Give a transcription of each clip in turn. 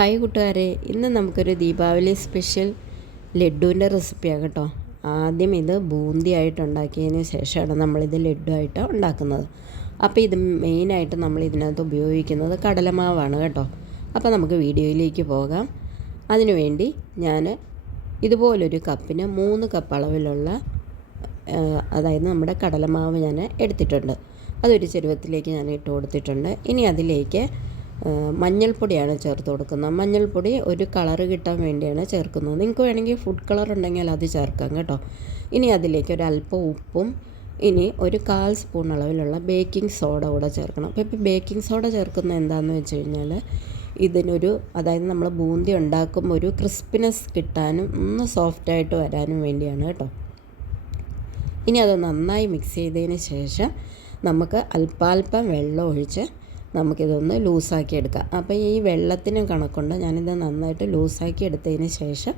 Hi കൂട്ടുകാരെ, ഇന്ന് നമുക്കൊരു ദീപാവലി സ്പെഷ്യൽ ലഡുവിൻ്റെ റെസിപ്പിയാണ് കേട്ടോ. ആദ്യം ഇത് ബൂന്തി ആയിട്ട് ഉണ്ടാക്കിയതിന് ശേഷമാണ് നമ്മളിത് ലഡു ആയിട്ട് ഉണ്ടാക്കുന്നത്. അപ്പോൾ ഇത് മെയിനായിട്ട് നമ്മൾ ഇതിനകത്ത് ഉപയോഗിക്കുന്നത് കടലമാവാണ് കേട്ടോ. അപ്പോൾ നമുക്ക് വീഡിയോയിലേക്ക് പോകാം. അതിനുവേണ്ടി ഞാൻ ഇതുപോലൊരു കപ്പിന് 3 കപ്പ് അളവിലുള്ള അതായത് നമ്മുടെ കടലമാവ് ഞാൻ എടുത്തിട്ടുണ്ട്. അതൊരു ചെരുവത്തിലേക്ക് ഞാൻ ഇട്ട് കൊടുത്തിട്ടുണ്ട്. ഇനി അതിലേക്ക് മഞ്ഞൾപ്പൊടിയാണ് ചേർത്ത് കൊടുക്കുന്നത്. മഞ്ഞൾപ്പൊടി ഒരു കളറ് കിട്ടാൻ വേണ്ടിയാണ് ചേർക്കുന്നത്. നിങ്ങൾക്ക് വേണമെങ്കിൽ ഫുഡ് കളർ ഉണ്ടെങ്കിൽ അത് ചേർക്കാം കേട്ടോ. ഇനി അതിലേക്ക് ഒരല്പം ഉപ്പും ഇനി ഒരു 1/4 സ്പൂൺ അളവിലുള്ള ബേക്കിംഗ് സോഡ കൂടെ ചേർക്കണം. അപ്പോൾ ഇപ്പോൾ ബേക്കിംഗ് സോഡ ചേർക്കുന്നത് എന്താണെന്ന് വെച്ച് കഴിഞ്ഞാൽ ഇതിനൊരു അതായത് നമ്മൾ ബൂന്തി ഉണ്ടാക്കുമ്പോൾ ഒരു ക്രിസ്പിനെസ് കിട്ടാനും ഒന്ന് സോഫ്റ്റായിട്ട് വരാനും വേണ്ടിയാണ് കേട്ടോ. ഇനി അത് നന്നായി മിക്സ് ചെയ്തതിന് ശേഷം നമുക്ക് അല്പാൽപ്പം വെള്ളം ഒഴിച്ച് നമുക്കിതൊന്ന് ലൂസാക്കി എടുക്കാം. അപ്പോൾ ഈ വെള്ളത്തിന് കണക്കുണ്ട്. ഞാനിത് നന്നായിട്ട് ലൂസാക്കി എടുത്തതിന് ശേഷം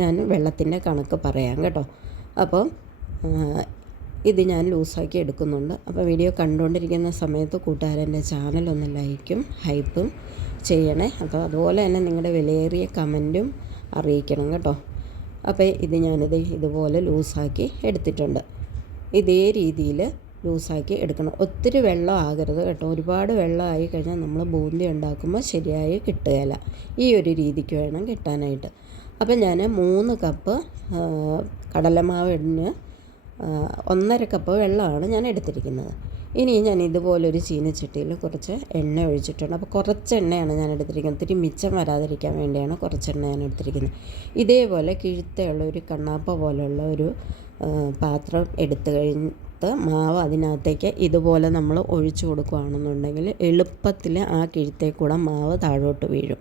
ഞാൻ വെള്ളത്തിൻ്റെ കണക്ക് പറയാം കേട്ടോ. അപ്പം ഇത് ഞാൻ ലൂസാക്കി എടുക്കുന്നുണ്ട്. അപ്പോൾ വീഡിയോ കണ്ടുകൊണ്ടിരിക്കുന്ന സമയത്ത് കൂട്ടുകാരൻ്റെ ചാനലൊന്ന് ലൈക്കും ഹൈപ്പും ചെയ്യണേ. അപ്പോൾ അതുപോലെ തന്നെ നിങ്ങളുടെ വിലയേറിയ കമൻറ്റും അറിയിക്കണം കേട്ടോ. അപ്പോൾ ഇത് ഞാനിത് ഇതുപോലെ ലൂസാക്കി എടുത്തിട്ടുണ്ട്. ഇതേ രീതിയിൽ ലൂസാക്കി എടുക്കണം. ഒത്തിരി വെള്ളം ആകരുത് കേട്ടോ. ഒരുപാട് വെള്ളം ആയി കഴിഞ്ഞാൽ നമ്മൾ ബൂന്തി ഉണ്ടാക്കുമ്പോൾ ശരിയായി കിട്ടുകയില്ല. ഈ ഒരു രീതിക്ക് വേണം കിട്ടാനായിട്ട്. അപ്പം ഞാൻ 3 കപ്പ് കടലമാവിന് 1.5 കപ്പ് വെള്ളമാണ് ഞാൻ എടുത്തിരിക്കുന്നത്. ഇനി ഞാൻ ഇതുപോലൊരു ചീനച്ചട്ടിയിൽ കുറച്ച് എണ്ണ ഒഴിച്ചിട്ടുണ്ട്. അപ്പോൾ കുറച്ച് എണ്ണയാണ് ഞാൻ എടുത്തിരിക്കുന്നത്. ഒത്തിരി മിച്ചം വരാതിരിക്കാൻ വേണ്ടിയാണ് കുറച്ച് എണ്ണ ഞാൻ എടുത്തിരിക്കുന്നത്. ഇതേപോലെ കിഴുത്തയുള്ള ഒരു കണ്ണാപ്പ പോലുള്ള ഒരു പാത്രം എടുത്തു കഴിഞ്ഞിട്ട് മാവ് അതിനകത്തേക്ക് ഇതുപോലെ നമ്മൾ ഒഴിച്ചു കൊടുക്കുകയാണെന്നുണ്ടെങ്കിൽ എളുപ്പത്തിൽ ആ കിഴുത്തേ കൂടെ മാവ് താഴോട്ട് വീഴും.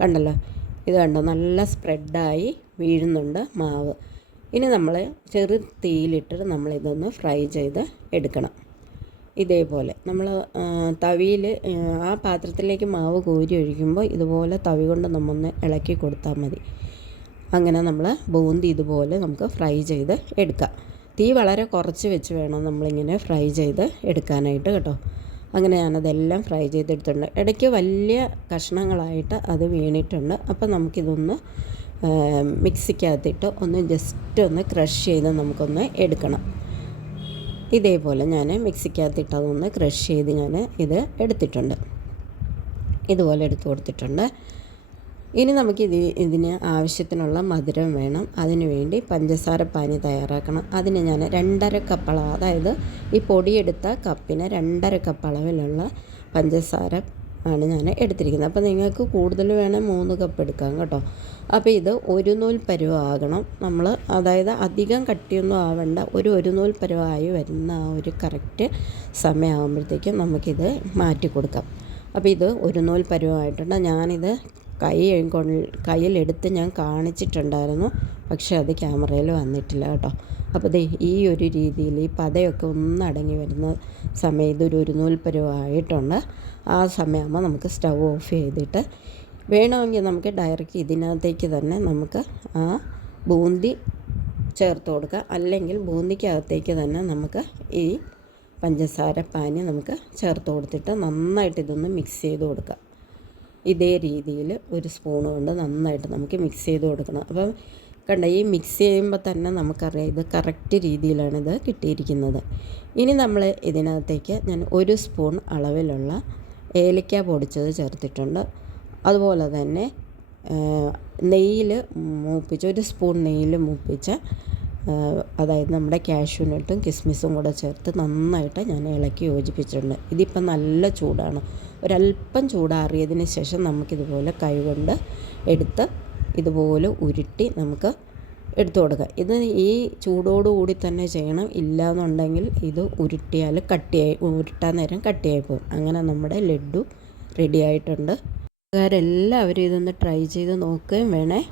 കണ്ടല്ലോ, ഇത് കണ്ടോ, നല്ല സ്പ്രെഡായി വീഴുന്നുണ്ട് മാവ്. ഇനി നമ്മൾ ചെറു തീയിലിട്ട് നമ്മളിതൊന്ന് ഫ്രൈ ചെയ്ത് എടുക്കണം. ഇതേപോലെ നമ്മൾ തവിയിൽ ആ പാത്രത്തിലേക്ക് മാവ് കോരി ഒഴിക്കുമ്പോൾ ഇതുപോലെ തവി കൊണ്ട് നമ്മൊന്ന് ഇളക്കി കൊടുത്താൽ മതി. അങ്ങനെ നമ്മൾ ബൂന്തി ഇതുപോലെ നമുക്ക് ഫ്രൈ ചെയ്ത് എടുക്കാം. തീ വളരെ കുറച്ച് വെച്ച് വേണം നമ്മളിങ്ങനെ ഫ്രൈ ചെയ്ത് എടുക്കാനായിട്ട് കേട്ടോ. അങ്ങനെ ഞാനതെല്ലാം ഫ്രൈ ചെയ്തെടുത്തിട്ടുണ്ട്. ഇടയ്ക്ക് വലിയ കഷ്ണങ്ങളായിട്ട് അത് വീണിട്ടുണ്ട്. അപ്പോൾ നമുക്കിതൊന്ന് മിക്സിക്കകത്തിട്ട് ഒന്ന് ജസ്റ്റ് ഒന്ന് ക്രഷ് ചെയ്ത് നമുക്കൊന്ന് എടുക്കണം. ഇതേപോലെ ഞാൻ മിക്സിക്കകത്തിട്ട് അതൊന്ന് ക്രഷ് ചെയ്ത് ഞാൻ ഇത് എടുത്തിട്ടുണ്ട്. ഇതുപോലെ എടുത്ത് കൊടുത്തിട്ടുണ്ട്. ഇനി നമുക്ക് ഇതിന് ആവശ്യത്തിനുള്ള മധുരം വേണം. അതിനു വേണ്ടി പഞ്ചസാര പാനി തയ്യാറാക്കണം. അതിന് ഞാൻ 2.5 കപ്പ് അളവ്, അതായത് ഈ പൊടിയെടുത്ത കപ്പിന് 2.5 കപ്പ് അളവിലുള്ള പഞ്ചസാര ആണ് ഞാൻ എടുത്തിരിക്കുന്നത്. അപ്പോൾ നിങ്ങൾക്ക് കൂടുതൽ വേണേൽ 3 കപ്പ് എടുക്കാം കേട്ടോ. അപ്പോൾ ഇത് ഒരു നൂൽ പരുവമാകണം നമ്മൾ, അതായത് അധികം കട്ടിയൊന്നും ആവേണ്ട, ഒരു നൂൽ പരുവമായി വരുന്ന ആ ഒരു കറക്റ്റ് സമയമാകുമ്പോഴത്തേക്കും നമുക്കിത് മാറ്റി കൊടുക്കാം. അപ്പോൾ ഇത് ഒരു നൂൽ പരുവമായിട്ടുണ്ട്. ഞാനിത് കയ്യിലെടുത്ത് ഞാൻ കാണിച്ചിട്ടുണ്ടായിരുന്നു, പക്ഷേ അത് ക്യാമറയിൽ വന്നിട്ടില്ല കേട്ടോ. അപ്പോൾ ഈ ഒരു രീതിയിൽ ഈ പതയൊക്കെ ഒന്ന് അടങ്ങി വരുന്ന സമയം ഇതൊരു നൂൽ പരുവമായിട്ടുണ്ട്. ആ സമയമാകുമ്പോൾ നമുക്ക് സ്റ്റൗ ഓഫ് ചെയ്തിട്ട് വേണമെങ്കിൽ നമുക്ക് ഡയറക്റ്റ് ഇതിനകത്തേക്ക് തന്നെ നമുക്ക് ആ ബൂന്തി ചേർത്ത് കൊടുക്കുക. അല്ലെങ്കിൽ ബൂന്തിക്കകത്തേക്ക് തന്നെ നമുക്ക് ഈ പഞ്ചസാര പാനി നമുക്ക് ചേർത്ത് കൊടുത്തിട്ട് നന്നായിട്ട് ഇതൊന്ന് മിക്സ് ചെയ്ത് കൊടുക്കുക. ഇതേ രീതിയിൽ ഒരു സ്പൂൺ കൊണ്ട് നന്നായിട്ട് നമുക്ക് മിക്സ് ചെയ്ത് കൊടുക്കണം. അപ്പം കണ്ട, ഈ മിക്സ് ചെയ്യുമ്പോൾ തന്നെ നമുക്കറിയാം ഇത് കറക്റ്റ് രീതിയിലാണിത് കിട്ടിയിരിക്കുന്നത്. ഇനി നമ്മൾ ഇതിനകത്തേക്ക് ഞാൻ 1 സ്പൂൺ അളവിലുള്ള ഏലക്ക പൊടിച്ചത് ചേർത്തിട്ടുണ്ട്. അതുപോലെ തന്നെ നെയ്യിൽ മൂപ്പിച്ച് 1 സ്പൂൺ നെയ്യിൽ മൂപ്പിച്ച അതായത് നമ്മുടെ കാഷ്യൂനട്ടും കിസ്മിസും കൂടെ ചേർത്ത് നന്നായിട്ട് ഞാൻ ഇളക്കി യോജിപ്പിച്ചിട്ടുണ്ട്. ഇതിപ്പം നല്ല ചൂടാണ്. ഒരല്പം ചൂടാറിയതിന് ശേഷം നമുക്കിതുപോലെ കൈകൊണ്ട് എടുത്ത് ഇതുപോലെ ഉരുട്ടി നമുക്ക് എടുത്തു കൊടുക്കാം. ഇത് ഈ ചൂടോടുകൂടി തന്നെ ചെയ്യണം. ഇല്ലയെന്നുണ്ടെങ്കിൽ ഇത് ഉരുട്ടാൻ നേരം കട്ടിയായി പോകും. അങ്ങനെ നമ്മുടെ ലഡു റെഡി ആയിട്ടുണ്ട്. എല്ലാവരും ഇതൊന്ന് ട്രൈ ചെയ്ത് നോക്കുകയും വേണേ.